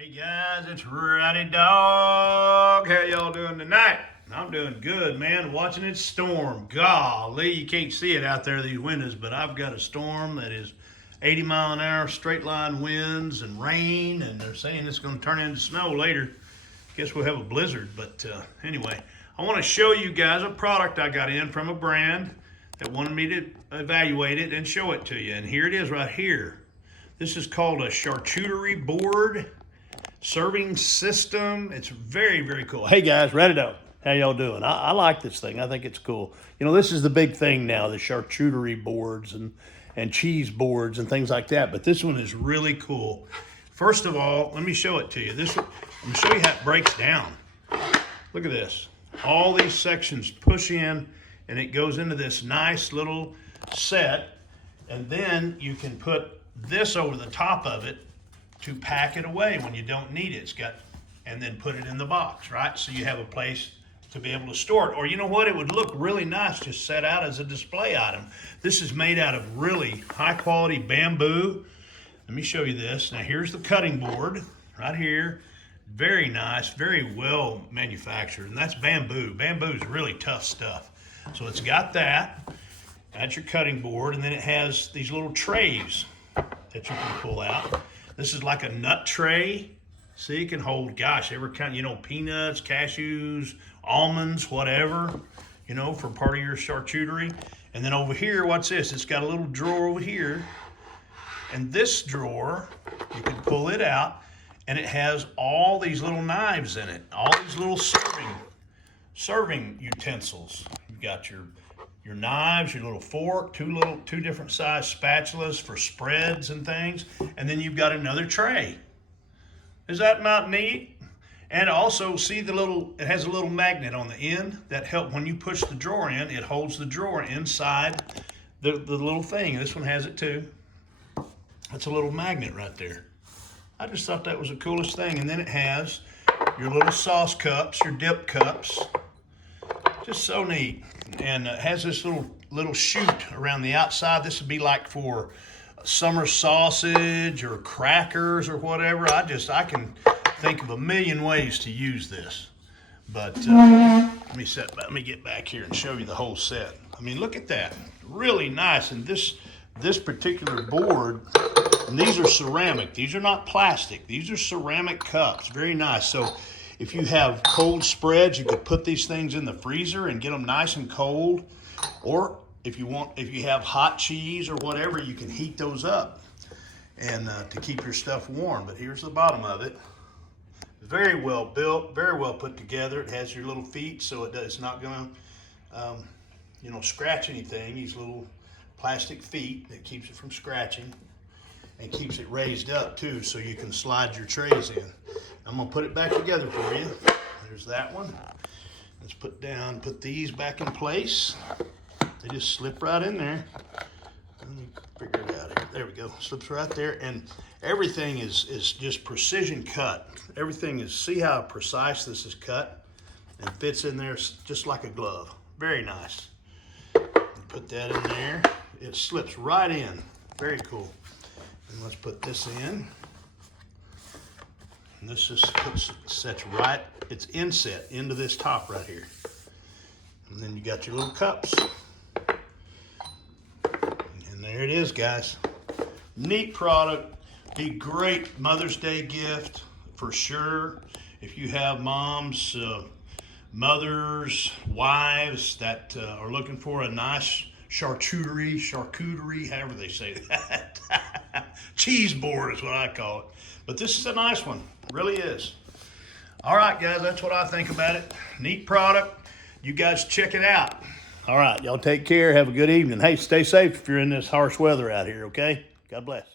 Hey guys, it's Rowdy Dog. How y'all doing tonight? I'm doing good, man. Watching it storm. Golly, you can't see it out there, these windows, but I've got a storm that is 80-mile-an-hour straight line winds and rain, and they're saying it's going to turn into snow later. Guess we'll have a blizzard, but anyway, I want to show you guys a product I got in from a brand that wanted me to evaluate it and show it to you. And here it is right here. This is called a charcuterie board serving system. It's very, very cool. Hey guys, Rowdy Dog. How y'all doing? I like this thing. I think it's cool. You know, this is the big thing now, the charcuterie boards and cheese boards and things like that. But this one is really cool. First of all, let me show it to you. I'm gonna show you how it breaks down. Look at this. All these sections push in and it goes into this nice little set. And then you can put this over the top of it to pack it away when you don't need it. And then put it in the box, right? So you have a place to be able to store it. Or you know what? It would look really nice just set out as a display item. This is made out of really high quality bamboo. Let me show you this. Now here's the cutting board right here. Very nice, very well manufactured. And that's bamboo. Bamboo is really tough stuff. So it's got that. That's your cutting board. And then it has these little trays that you can pull out. This is like a nut tray. See, it can hold, gosh, every kind, peanuts, cashews, almonds, whatever, for part of your charcuterie. And then over here, what's this? It's got a little drawer over here. And this drawer, you can pull it out, and it has all these little knives in it, all these little serving utensils. You've got your knives, your little fork, two different size spatulas for spreads and things, and then you've got another tray. Is that not neat? And also, see it has a little magnet on the end that helps when you push the drawer in, it holds the drawer inside the little thing. This one has it too. That's a little magnet right there. I just thought that was the coolest thing. And then it has your little sauce cups, your dip cups. Just so neat. And it has this little chute around the outside. This would be like for summer sausage or crackers or whatever. I can think of a million ways to use this. But let me get back here and show you the whole set. I mean, look at that. Really nice. And this particular board, and these are ceramic. These are not plastic. These are ceramic cups. Very nice. So if you have cold spreads, you could put these things in the freezer and get them nice and cold. Or if you have hot cheese or whatever, you can heat those up and to keep your stuff warm. But here's the bottom of it. Very well built, very well put together. It has your little feet, so it's not going to, scratch anything. These little plastic feet that keeps it from scratching and keeps it raised up too, so you can slide your trays in. I'm gonna put it back together for you. There's that one. Let's put these back in place. They just slip right in there. Let me figure it out here. There we go. Slips right there, and everything is just precision cut. Everything is, see how precise this is cut and fits in there just like a glove. Very nice. Put that in there. It slips right in. Very cool. And let's put this in. And this just sets right, it's inset into this top right here. And then you got your little cups. And there it is, guys. Neat product. Be great Mother's Day gift for sure. If you have moms, mothers, wives that are looking for a nice charcuterie, however they say that. Cheese board is what I call it. But this is a nice one, really is. All right, guys, that's what I think about it. Neat product. You guys check it out. All right, y'all take care. Have a good evening. Hey, stay safe if you're in this harsh weather out here, okay? God bless.